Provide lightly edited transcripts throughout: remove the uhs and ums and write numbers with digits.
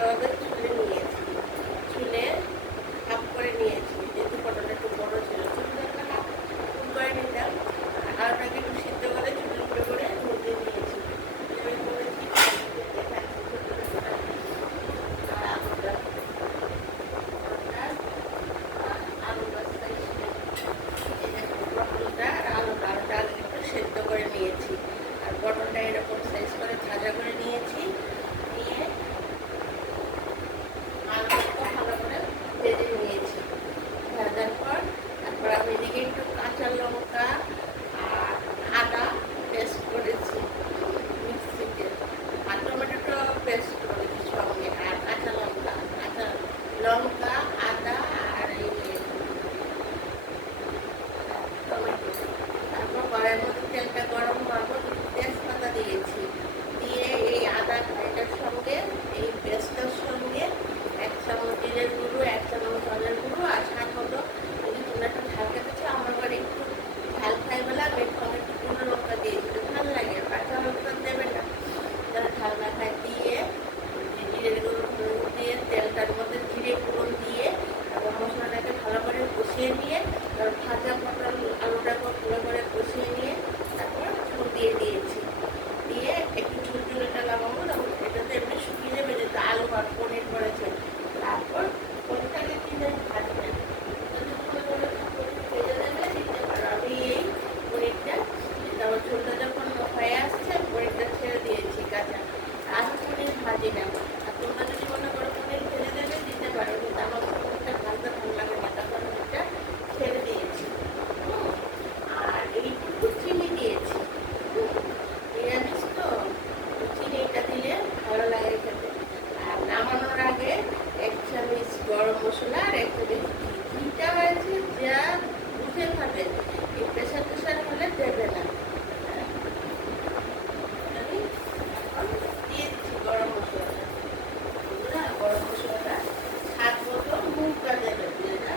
ভালোভাবে ছুলে নিয়েছি, ছুলে হাফ করে নিয়েছি, যেহেতু পটলটা একটু বড় ছিল, চুলটা একটা হাফ ফুল করে নিতাম, আর ওটাকে একটু সিদ্ধ করে ছোটো ছোটো করে ভেজে নিয়েছি, এভাবে করেছি। সেদ্ধ করে নিয়েছি আর পটলটা এরকম সাইজ করে ভাজা করে নিয়েছি, নিয়ে আলুটা ভালো করে ভেজে নিয়েছি। ভাজার পর তারপর আমি এদিকে একটু কাঁচা লঙ্কা আর আদা পেস্ট করেছি মিক্সিতে, আর টমেটোটা পেস্ট করেছি সঙ্গে, আর কাঁচা লঙ্কা আদা আর এই টমেটো। তারপর কড়াইয়ের মধ্যে তেলটা গরম হওয়ার পর তেজপাতা দিয়েছি, দিয়ে এই আদা এটার সঙ্গে এই পেস্টটার সঙ্গে 1 চামচ জিরের গুঁড়ো, 1 চামচ চালের গুঁড়ো আর স্বাদ মতো যদি তোমরা একটু ঝাল খেতে চাও, আমার বাড়ি একটু ঝাল খাই বলে আমি একটু গুঁড়ো লঙ্কা দিয়েছি, ভালো লাগে, কাঁচা লঙ্কা দেবে না যারা ঝাল না খায়। দিয়ে জিরের গুঁড়ো দিয়ে তেলটার মধ্যে জিরে ফোড়ন দিয়ে তারপর মশলাটাকে ভালো করে কষিয়ে নিয়ে তারপর ভাজা পটল আলুটাকে ভালো করে কষিয়ে নিয়ে তারপর ঝোল দিয়ে দিয়েছি, দিয়ে একটু ঝোল এটা লাগাবো, এটাতে এমনি শুকিয়ে যাবে, যেহেতু আলু আর পনির করেছে। তারপর পনিরটাকে কিনে ভাজবে, ভেজে দেবে দিতে পারো। আমি এই পনিরটা তারপর ঝোলটা যখন হয়ে আসছে পনিরটা ছেড়ে দিয়েছি কাঁচা, আমি পনির ভাজি না, আর তোমরা যদি মনে করো পনির ভেজে দেবে দিতে পারো, কিন্তু আমার পনিরটা ভাজতে ভালো লাগে না, তখন এটা ছেড়ে দিয়েছি। আর এইটুকু চিনি দিয়েছি, নিরামিষ তো চিনিটা দিলে ভালো লাগে খেতে। আর নামানোর আগে 1 চামচ গরম মশলা আর 1 চামচ ঘিটা হয়েছে যা বুঝে খাবে, এই প্রেশার টেশার হলে দেবে না। দিয়েছি গরম মশলাটা, গরম মশলাটা স্বাদ মতো মুখটা দেবে, যেটা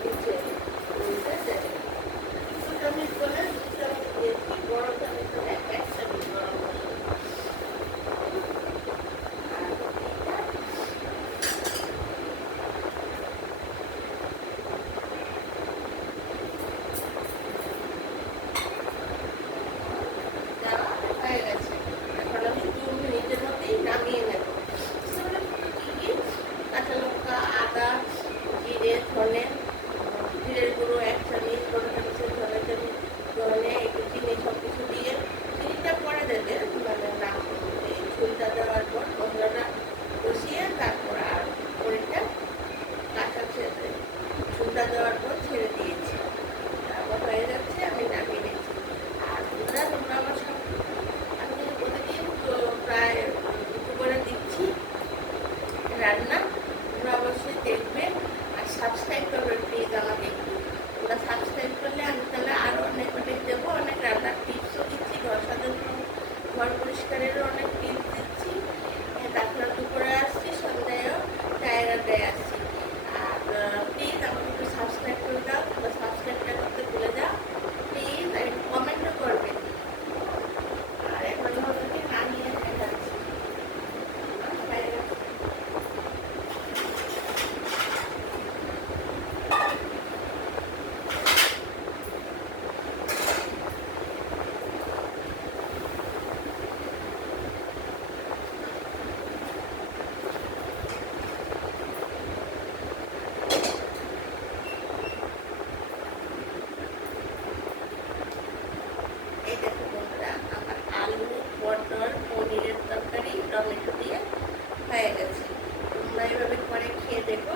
নিচে দেবে 2 চামচ বলে 2 চামচ দিয়েছি, বড় চামচ বলে 1 চামচ গরম মশলা। হয়ে গেছে, এখন আমি 2 মিনিটের মধ্যেই নামিয়ে নেব। কাঁচা লঙ্কা আদা জিরে ধনে, জিরের গুঁড়ো 1 চামচ, বড় চামচের ধনে একটু চিনি সব কিছু দিয়ে, চিনিটা পরে দেবে মানে না ঝোলটা দেওয়ার পর মশলাটা কষিয়ে তারপর আর পনিরটা কাঁচা ছেড়ে ঝোলটা দেওয়ার পর ছেড়ে দিয়েছি, তারপর হয়ে যাচ্ছে, আমি নামিয়ে নিয়েছি। আর তোমরা আমার সব আমি প্রতিদিন প্রায় 2 করে দিচ্ছি রান্না, তোমরা অবশ্যই দেখবে আর সাবস্ক্রাইব করবে প্লিজ আমাকে একটু, তোমরা সাবস্ক্রাইব করলে আমি তাহলে আরও অনেক দেবো, অনেক রান্নার টিপসও দিচ্ছি, ঘর সাজানো ঘর পরিষ্কারেরও অনেক টিপস দিচ্ছি। তারপরে দুপুরে আসছি, সন্ধ্যায়ও চায়ের আড্ডায় আসছি। আর প্লিজ আমাকে একটু সাবস্ক্রাইব করে দাও, তোমরা সাবস্ক্রাইবটা করতে ভুলে যাও প্লিজ, আর একটু কমেন্টও করবে। আর এখন হচ্ছে নামিয়ে যাচ্ছি। এই দেখো বন্ধুরা, আমার আলু পটল পনিরের তরকারি টমেটো দিয়ে হয়ে গেছে, তোমরা এইভাবে করে খেয়ে দেখো।